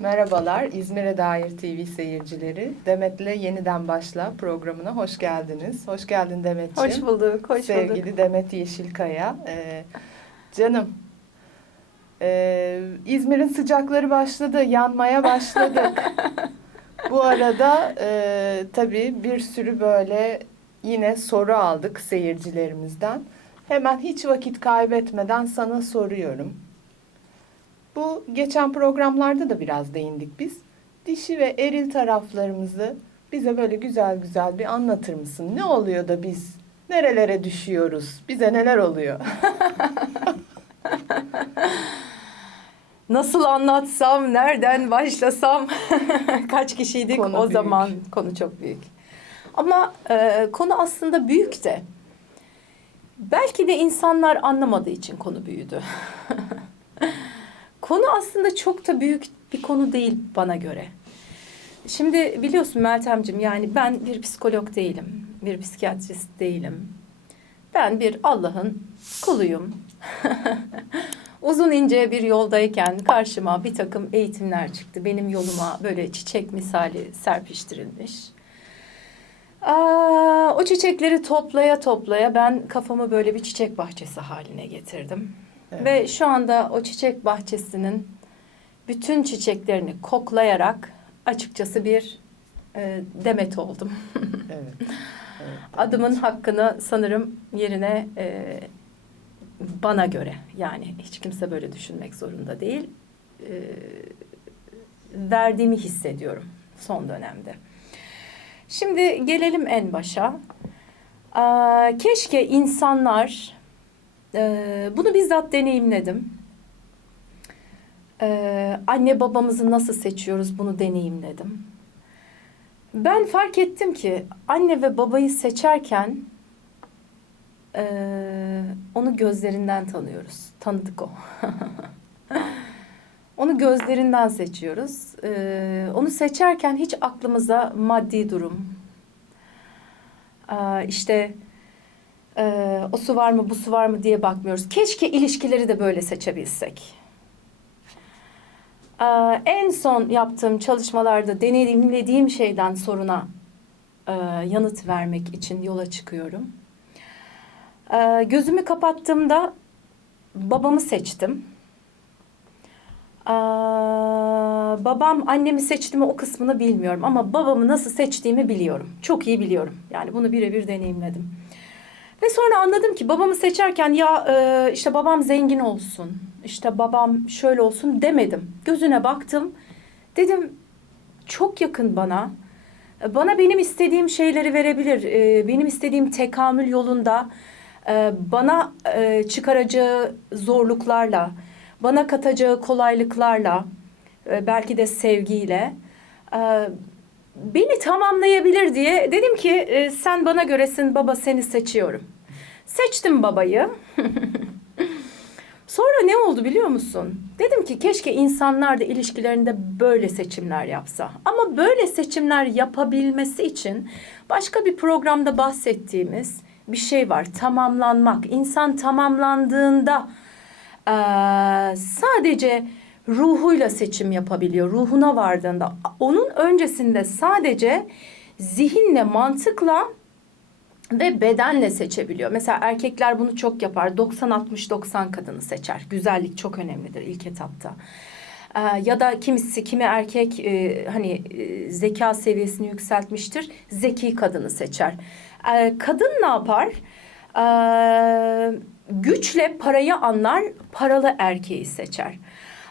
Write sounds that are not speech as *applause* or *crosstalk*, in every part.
Merhabalar İzmir'e dair TV seyircileri. Demet'le Yeniden Başla programına hoş geldiniz. Hoş geldin Demet'ciğim. Hoş bulduk, hoş Sevgili bulduk. Demet Yeşilkaya. Ee, canım, ee, İzmir'in sıcakları başladı, yanmaya başladık. *laughs* Bu arada ee, tabii bir sürü böyle yine soru aldık seyircilerimizden. Hemen hiç vakit kaybetmeden sana soruyorum. Bu geçen programlarda da biraz değindik biz. Dişi ve eril taraflarımızı bize böyle güzel güzel bir anlatır mısın? Ne oluyor da biz nerelere düşüyoruz? Bize neler oluyor? *laughs* Nasıl anlatsam, nereden başlasam, *laughs* kaç kişiydik Konu o büyük. zaman konu çok büyük. Ama e, konu aslında büyük de belki de insanlar anlamadığı için konu büyüdü. *laughs* konu aslında çok da büyük bir konu değil bana göre. Şimdi biliyorsun Meltemciğim yani ben bir psikolog değilim, bir psikiyatrist değilim. Ben bir Allah'ın kuluyum. *laughs* Uzun ince bir yoldayken karşıma bir takım eğitimler çıktı. Benim yoluma böyle çiçek misali serpiştirilmiş. Aa, o çiçekleri toplaya toplaya ben kafamı böyle bir çiçek bahçesi haline getirdim. Evet. Ve şu anda o çiçek bahçesinin bütün çiçeklerini koklayarak açıkçası bir e, demet oldum. Evet. evet. *laughs* Adımın hakkını sanırım yerine e, bana göre yani hiç kimse böyle düşünmek zorunda değil e, verdiğimi hissediyorum son dönemde. Şimdi gelelim en başa. Aa, keşke insanlar e, bunu bizzat deneyimledim. E, anne babamızı nasıl seçiyoruz bunu deneyimledim. Ben fark ettim ki anne ve babayı seçerken eee, onu gözlerinden tanıyoruz. Tanıdık o. *laughs* onu gözlerinden seçiyoruz. Eee, onu seçerken hiç aklımıza maddi durum, aa, işte eee, o su var mı bu su var mı diye bakmıyoruz. Keşke ilişkileri de böyle seçebilsek. Ee, en son yaptığım çalışmalarda deneyimlediğim şeyden soruna e, yanıt vermek için yola çıkıyorum. Ee, gözümü kapattığımda babamı seçtim. Ee, babam annemi seçti mi o kısmını bilmiyorum ama babamı nasıl seçtiğimi biliyorum. Çok iyi biliyorum. Yani bunu birebir deneyimledim. Ve sonra anladım ki babamı seçerken ya e, işte babam zengin olsun, işte babam şöyle olsun demedim. Gözüne baktım. Dedim çok yakın bana. Bana benim istediğim şeyleri verebilir. E, Benim istediğim tekamül yolunda e, bana e, çıkaracağı zorluklarla, bana katacağı kolaylıklarla, e, belki de sevgiyle e, beni tamamlayabilir diye dedim ki e, sen bana göresin baba seni seçiyorum. Seçtim babayı. *laughs* Sonra ne oldu biliyor musun? Dedim ki keşke insanlar da ilişkilerinde böyle seçimler yapsa. Ama böyle seçimler yapabilmesi için başka bir programda bahsettiğimiz bir şey var. Tamamlanmak. İnsan tamamlandığında eee, sadece ruhuyla seçim yapabiliyor. Ruhuna vardığında. Onun öncesinde sadece zihinle, mantıkla ve bedenle seçebiliyor. Mesela erkekler bunu çok yapar. 90-60-90 kadını seçer. Güzellik çok önemlidir ilk etapta. Ee, ya da kimisi, kimi erkek e, hani e, zeka seviyesini yükseltmiştir. Zeki kadını seçer. Ee, kadın ne yapar? Ee, güçle parayı anlar, paralı erkeği seçer.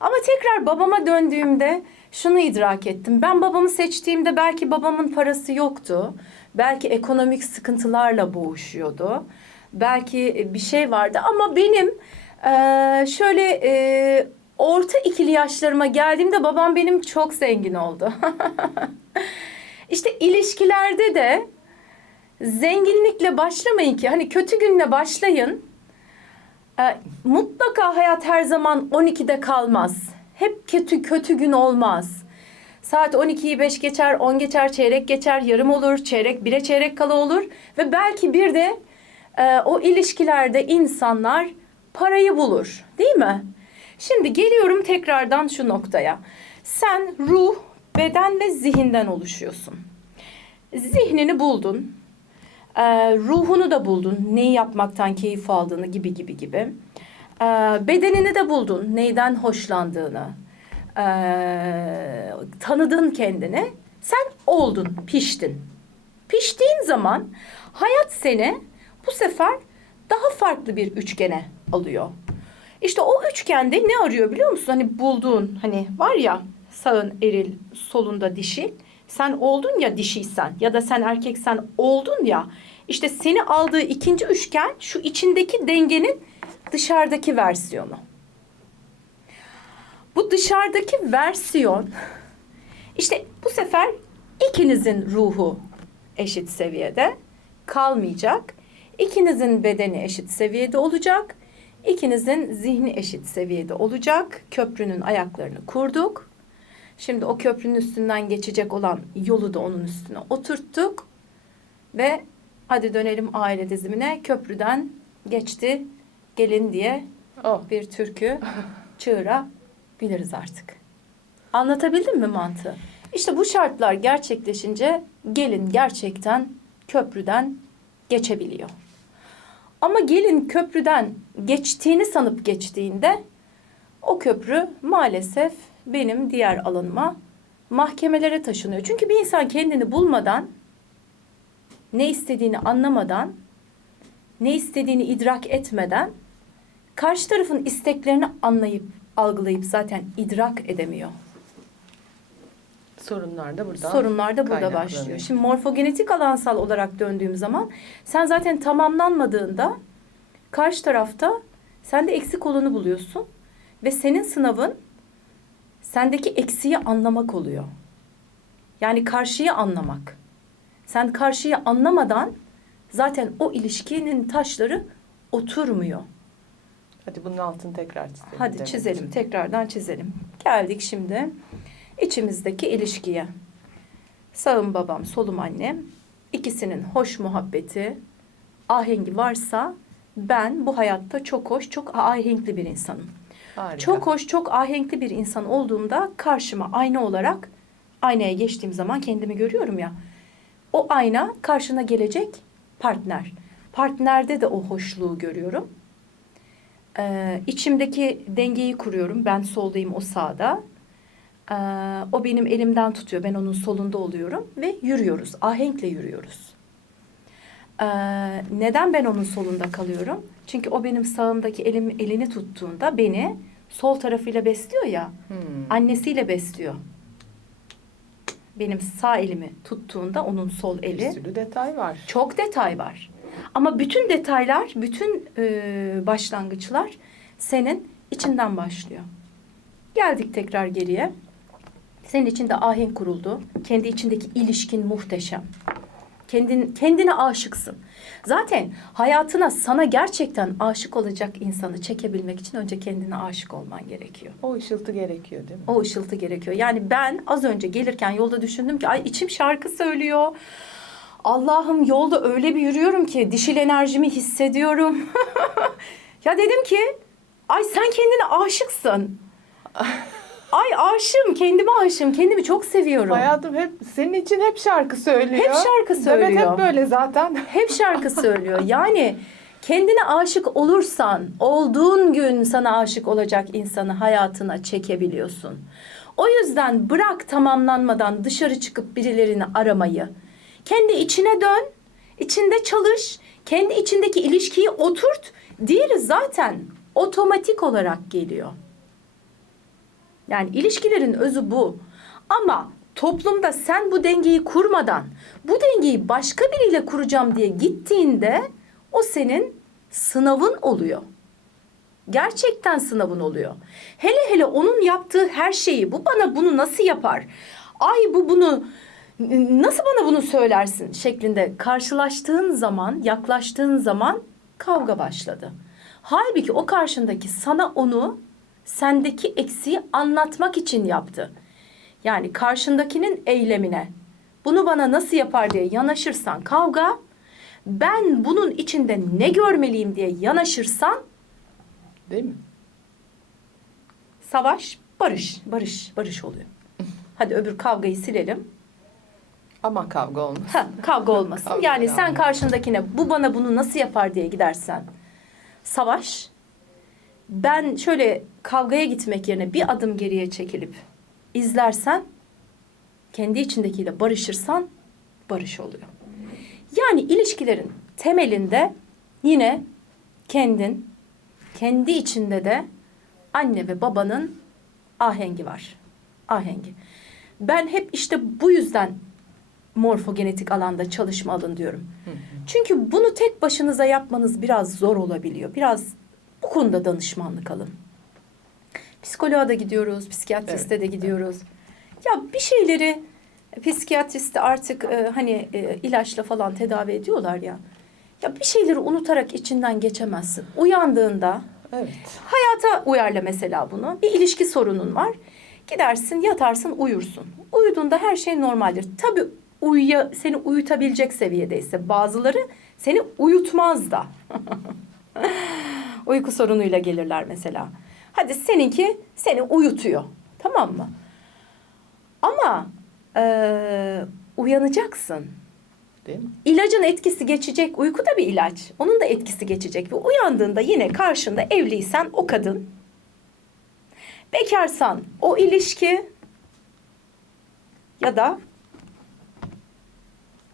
Ama tekrar babama döndüğümde şunu idrak ettim. Ben babamı seçtiğimde belki babamın parası yoktu. Belki ekonomik sıkıntılarla boğuşuyordu. Belki bir şey vardı ama benim eee, şöyle eee, orta ikili yaşlarıma geldiğimde babam benim çok zengin oldu. *laughs* işte ilişkilerde de zenginlikle başlamayın ki hani kötü günle başlayın. E, mutlaka hayat her zaman 12'de kalmaz. Hep kötü kötü gün olmaz. Saat 12'yi 5 geçer, 10 geçer, çeyrek geçer, yarım olur, çeyrek 1'e çeyrek kala olur ve belki bir de e, o ilişkilerde insanlar parayı bulur, değil mi? Şimdi geliyorum tekrardan şu noktaya. Sen ruh, beden ve zihinden oluşuyorsun. Zihnini buldun. Ee, ruhunu da buldun. Neyi yapmaktan keyif aldığını gibi gibi gibi. Ee, bedenini de buldun. Neyden hoşlandığını. Ee, tanıdın kendini. Sen oldun, piştin. Piştiğin zaman hayat seni bu sefer daha farklı bir üçgene alıyor. İşte o üçgende ne arıyor biliyor musun? Hani bulduğun hani var ya sağın eril, solunda dişil. Sen oldun ya dişiysen ya da sen erkeksen oldun ya. İşte seni aldığı ikinci üçgen şu içindeki dengenin dışarıdaki versiyonu. Bu dışarıdaki versiyon işte bu sefer ikinizin ruhu eşit seviyede kalmayacak. İkinizin bedeni eşit seviyede olacak. İkinizin zihni eşit seviyede olacak. Köprünün ayaklarını kurduk. Şimdi o köprünün üstünden geçecek olan yolu da onun üstüne oturttuk. Ve hadi dönelim aile dizimine. Köprüden geçti gelin diye Oh. bir türkü *laughs* çığırabiliriz artık. Anlatabildim mi mantığı? İşte bu şartlar gerçekleşince gelin gerçekten köprüden geçebiliyor. Ama gelin köprüden geçtiğini sanıp geçtiğinde o köprü maalesef benim diğer alanıma mahkemelere taşınıyor. Çünkü bir insan kendini bulmadan, ne istediğini anlamadan, ne istediğini idrak etmeden karşı tarafın isteklerini anlayıp algılayıp zaten idrak edemiyor. Sorunlar da burada. Sorunlar da burada başlıyor. Şimdi morfogenetik alansal olarak döndüğüm zaman sen zaten tamamlanmadığında karşı tarafta sende eksik olanı buluyorsun ve senin sınavın sendeki eksiği anlamak oluyor. Yani karşıyı anlamak. Sen karşıyı anlamadan zaten o ilişkinin taşları oturmuyor. Hadi bunun altını tekrar çizelim. Hadi çizelim, için. tekrardan çizelim. Geldik şimdi içimizdeki ilişkiye. Sağım babam, solum annem. İkisinin hoş muhabbeti, ahengi varsa ben bu hayatta çok hoş, çok ahenkli bir insanım. Harika. Çok hoş, çok ahenkli bir insan olduğumda karşıma ayna olarak aynaya geçtiğim zaman kendimi görüyorum ya. O ayna karşına gelecek partner. Partnerde de o hoşluğu görüyorum. Ee, içimdeki dengeyi kuruyorum. Ben soldayım, o sağda. Ee, o benim elimden tutuyor. Ben onun solunda oluyorum ve yürüyoruz. Ahenkle yürüyoruz. Ee, neden ben onun solunda kalıyorum? Çünkü o benim sağımdaki elim elini tuttuğunda beni sol tarafıyla besliyor ya. Hmm. Annesiyle besliyor. Benim sağ elimi tuttuğunda onun sol Bir eli sürü detay var. çok detay var. Ama bütün detaylar, bütün e, başlangıçlar senin içinden başlıyor. Geldik tekrar geriye. Senin içinde ahenk kuruldu. Kendi içindeki ilişkin muhteşem. Kendin, kendine aşıksın. Zaten hayatına sana gerçekten aşık olacak insanı çekebilmek için önce kendine aşık olman gerekiyor. O ışıltı gerekiyor değil mi? O ışıltı gerekiyor. Yani ben az önce gelirken yolda düşündüm ki ay içim şarkı söylüyor. Allah'ım yolda öyle bir yürüyorum ki dişil enerjimi hissediyorum. *laughs* ya dedim ki ay sen kendine aşıksın. *laughs* Ay aşığım, kendime aşığım, kendimi çok seviyorum. Hayatım hep senin için hep şarkı söylüyor. Hep şarkı Evet söylüyor. hep böyle zaten. Hep şarkı söylüyor. Yani kendine aşık olursan, olduğun gün sana aşık olacak insanı hayatına çekebiliyorsun. O yüzden bırak tamamlanmadan dışarı çıkıp birilerini aramayı. Kendi içine dön, içinde çalış, kendi içindeki ilişkiyi oturt. Diğeri zaten otomatik olarak geliyor. Yani ilişkilerin özü bu. Ama toplumda sen bu dengeyi kurmadan bu dengeyi başka biriyle kuracağım diye gittiğinde o senin sınavın oluyor. Gerçekten sınavın oluyor. Hele hele onun yaptığı her şeyi bu bana bunu nasıl yapar? Ay bu bunu nasıl bana bunu söylersin şeklinde karşılaştığın zaman, yaklaştığın zaman kavga başladı. Halbuki o karşındaki sana onu sendeki eksiği anlatmak için yaptı. Yani karşındakinin eylemine bunu bana nasıl yapar diye yanaşırsan kavga, ben bunun içinde ne görmeliyim diye yanaşırsan Değil mi? savaş, barış, barış, barış oluyor. *laughs* Hadi öbür kavgayı silelim. Ama kavga olmaz. Ha, kavga olmasın. Kavga yani sen yani. karşındakine bu bana bunu nasıl yapar diye gidersen savaş. Ben şöyle kavgaya gitmek yerine bir adım geriye çekilip izlersen kendi içindekiyle barışırsan barış oluyor. Yani ilişkilerin temelinde yine kendin, kendi içinde de anne ve babanın ahengi var. Ahengi. Ben hep işte bu yüzden morfogenetik alanda çalışma alın diyorum. Çünkü bunu tek başınıza yapmanız biraz zor olabiliyor. Biraz bu konuda danışmanlık alın. Psikoloğa da gidiyoruz, psikiyatriste de gidiyoruz. Ya bir şeyleri psikiyatriste artık e, hani e, ilaçla falan tedavi ediyorlar ya. Ya bir şeyleri unutarak içinden geçemezsin. Uyandığında Evet. Hayata uyarla mesela bunu. Bir ilişki sorunun var. Gidersin, yatarsın, uyursun. Uyuduğunda her şey normaldir. Tabii uyuya, seni uyutabilecek seviyedeyse bazıları seni uyutmaz da. *laughs* Uyku sorunuyla gelirler mesela. Hadi seninki seni uyutuyor. Tamam mı? Ama eee, uyanacaksın. Değil mi? İlacın etkisi geçecek. Uyku da bir ilaç. Onun da etkisi geçecek. Ve uyandığında yine karşında evliysen o kadın. Bekarsan o ilişki ya da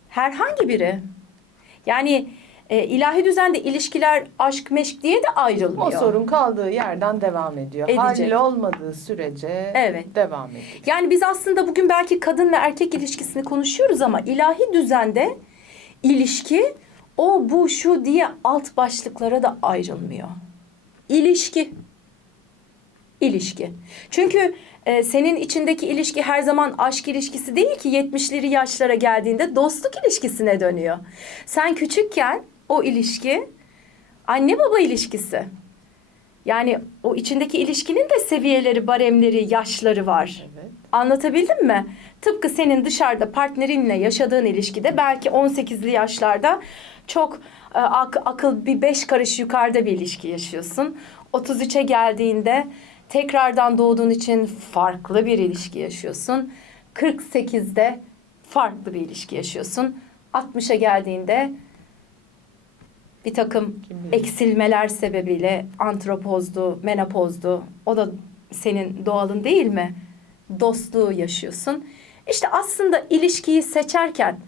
herhangi biri. Yani e, ilahi düzende ilişkiler aşk meşk diye de ayrılmıyor. O sorun kaldığı yerden devam ediyor. Edecek. Hallolmadığı sürece Evet. devam ediyor. Yani biz aslında bugün belki kadın ve erkek ilişkisini konuşuyoruz ama ilahi düzende ilişki o bu şu diye alt başlıklara da ayrılmıyor. İlişki. İlişki. Çünkü e, senin içindeki ilişki her zaman aşk ilişkisi değil ki 70'leri yaşlara geldiğinde dostluk ilişkisine dönüyor. Sen küçükken o ilişki anne baba ilişkisi. Yani o içindeki ilişkinin de seviyeleri, baremleri, yaşları var. Evet. Anlatabildim mi? Tıpkı senin dışarıda partnerinle yaşadığın ilişkide belki 18'li yaşlarda çok e, ak- akıl bir beş karış yukarıda bir ilişki yaşıyorsun. 33'e geldiğinde tekrardan doğduğun için farklı bir ilişki yaşıyorsun. 48'de farklı bir ilişki yaşıyorsun. 60'a geldiğinde bir takım eksilmeler sebebiyle antropozdu, menopozdu. O da senin doğalın değil mi? Dostluğu yaşıyorsun. İşte aslında ilişkiyi seçerken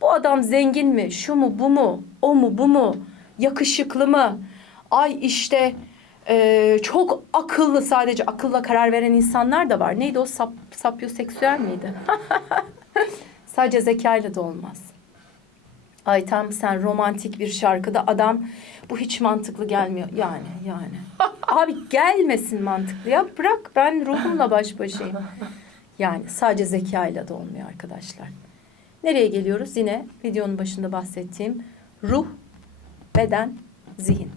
bu adam zengin mi, şu mu, bu mu, o mu, bu mu, yakışıklı mı? Ay işte e, çok akıllı sadece akılla karar veren insanlar da var. Neydi o sap, sapyoseksüel miydi? *laughs* sadece zekayla da olmaz. Ay tam sen romantik bir şarkıda adam bu hiç mantıklı gelmiyor. Yani yani. *laughs* Abi gelmesin mantıklı ya. Bırak ben ruhumla baş başayım. Yani sadece zekayla da olmuyor arkadaşlar. Nereye geliyoruz? Yine videonun başında bahsettiğim ruh, beden, zihin.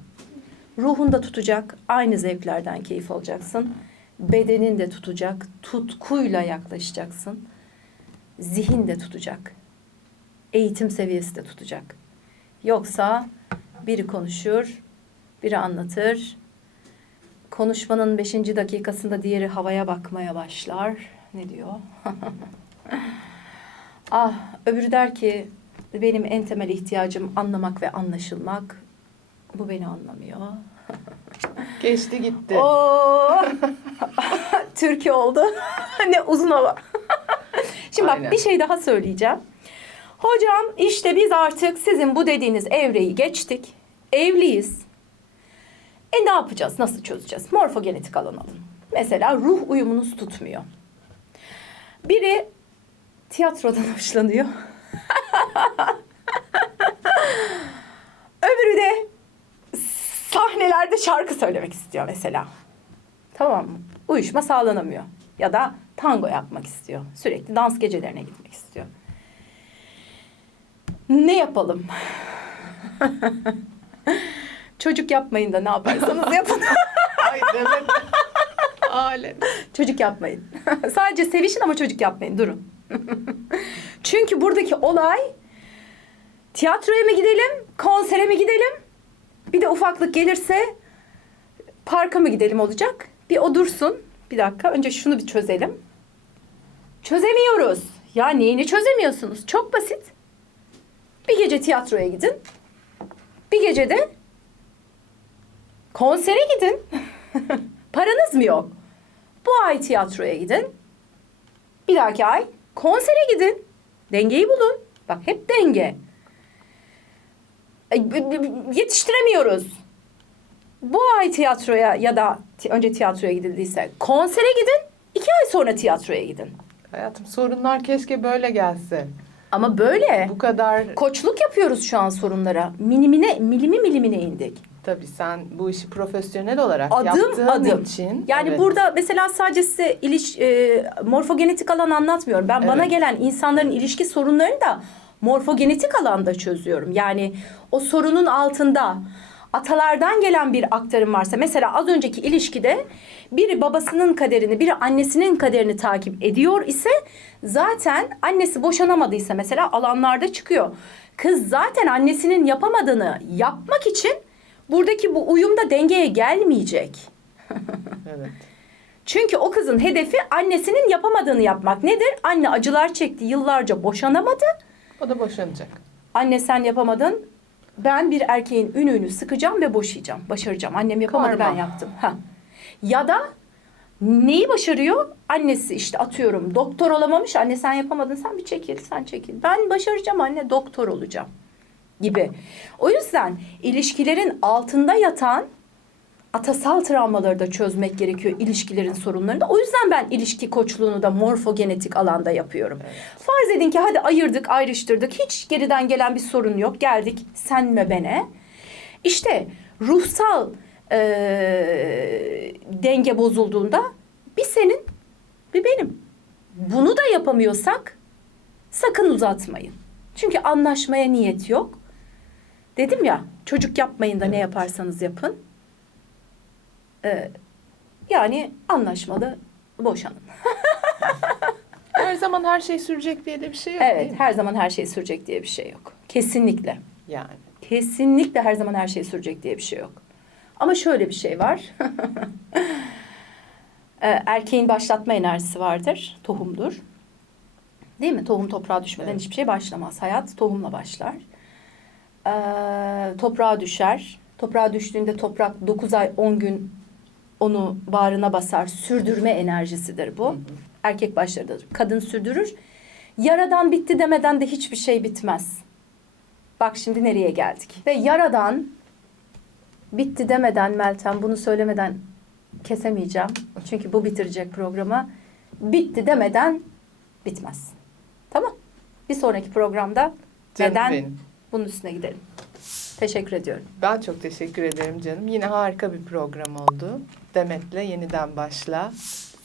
Ruhun da tutacak. Aynı zevklerden keyif alacaksın. Bedenin de tutacak. Tutkuyla yaklaşacaksın. Zihin de tutacak eğitim seviyesi de tutacak. Yoksa biri konuşur, biri anlatır. Konuşmanın beşinci dakikasında diğeri havaya bakmaya başlar. Ne diyor? *laughs* ah, öbürü der ki benim en temel ihtiyacım anlamak ve anlaşılmak. Bu beni anlamıyor. *laughs* Geçti gitti. Oo! *laughs* Türkiye oldu. ne uzun hava. Şimdi bak Aynen. bir şey daha söyleyeceğim. Hocam işte biz artık sizin bu dediğiniz evreyi geçtik. Evliyiz. E ne yapacağız? Nasıl çözeceğiz? Morfogenetik alan alın. Mesela ruh uyumunuz tutmuyor. Biri tiyatrodan *laughs* hoşlanıyor. Öbürü de sahnelerde şarkı söylemek istiyor mesela. Tamam mı? Uyuşma sağlanamıyor. Ya da tango yapmak istiyor. Sürekli dans gecelerine gitmek istiyor. Ne yapalım? *laughs* Çocuk yapmayın da ne yaparsanız *laughs* yapın. Ay demet. Alet. çocuk yapmayın. *laughs* Sadece sevişin ama çocuk yapmayın. Durun. Çünkü buradaki olay tiyatroya mı gidelim, konsere mi gidelim? Bir de ufaklık gelirse parka mı gidelim olacak? Bir o dursun. Bir dakika. Önce şunu bir çözelim. Çözemiyoruz. Ya neyini çözemiyorsunuz? Çok basit. Bir gece tiyatroya gidin. Bir gece de konsere gidin. *laughs* Paranız mı yok? Bu ay tiyatroya gidin. Bir dahaki ay konsere gidin. Dengeyi bulun. Bak hep denge. Yetiştiremiyoruz. Bu ay tiyatroya ya da önce tiyatroya gidildiyse konsere gidin. iki ay sonra tiyatroya gidin. Hayatım sorunlar keşke böyle gelse. Ama böyle. Bu kadar Koçluk yapıyoruz şu an sorunlara. Milimine, milimi milimine indik. tabii sen bu işi profesyonel olarak Adım yaptığın adım. için. Yani evet, burada mesela sadece size iliş, e, morfogenetik alan anlatmıyorum. Ben bana Evet. gelen insanların ilişki sorunlarını da morfogenetik alanda çözüyorum. Yani o sorunun altında atalardan gelen bir aktarım varsa mesela az önceki ilişkide biri babasının kaderini, biri annesinin kaderini takip ediyor ise zaten annesi boşanamadıysa mesela alanlarda çıkıyor. Kız zaten annesinin yapamadığını yapmak için buradaki bu uyumda dengeye gelmeyecek. *laughs* Evet. Çünkü o kızın hedefi annesinin yapamadığını yapmak. Nedir? Anne acılar çekti, yıllarca boşanamadı. O da boşanacak. Anne sen yapamadın. Ben bir erkeğin ününü sıkacağım ve boşayacağım. Başaracağım. Annem yapamadı Karma. ben yaptım. Ha. Ya da neyi başarıyor? Annesi işte atıyorum doktor olamamış. Anne sen yapamadın sen bir çekil sen çekil. Ben başaracağım anne doktor olacağım gibi. O yüzden ilişkilerin altında yatan atasal travmaları da çözmek gerekiyor ilişkilerin sorunlarında. O yüzden ben ilişki koçluğunu da morfogenetik alanda yapıyorum. Farz edin ki hadi ayırdık, ayrıştırdık. Hiç geriden gelen bir sorun yok. Geldik sen ve bene. İşte ruhsal eee, denge bozulduğunda bir senin bir benim. Bunu da yapamıyorsak sakın uzatmayın. Çünkü anlaşmaya niyet yok. Dedim ya çocuk yapmayın da ne Evet. yaparsanız yapın. Ee, yani anlaşmalı boşanın. *laughs* Her zaman her şey sürecek diye de bir şey yok Evet değil mi? her zaman her şey sürecek diye bir şey yok. Kesinlikle. Yani. Kesinlikle her zaman her şey sürecek diye bir şey yok. Ama şöyle bir şey var. *laughs* Ee, Erkeğin başlatma enerjisi vardır. Tohumdur. Değil mi? Tohum toprağa düşmeden Evet. hiçbir şey başlamaz. Hayat tohumla başlar. Ee, toprağa düşer. Toprağa düştüğünde toprak 9 ay 10 gün onu bağrına basar. Sürdürme enerjisidir bu. Hı hı. Erkek başlarında kadın sürdürür. Yaradan bitti demeden de hiçbir şey bitmez. Bak şimdi nereye geldik. Ve yaradan bitti demeden Meltem bunu söylemeden kesemeyeceğim. Çünkü bu bitirecek programı. Bitti demeden bitmez. Tamam. Bir sonraki programda Canım neden benim. bunun üstüne gidelim. Teşekkür ediyorum. Ben çok teşekkür ederim canım. Yine harika bir program oldu. Demet'le yeniden başla.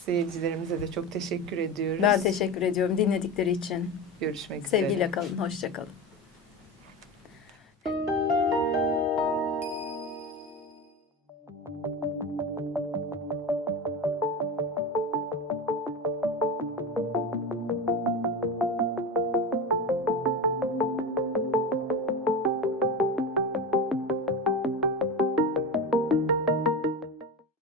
Seyircilerimize de çok teşekkür ediyoruz. Ben teşekkür ediyorum dinledikleri için. Görüşmek üzere. Sevgiyle kalın, hoşça kalın.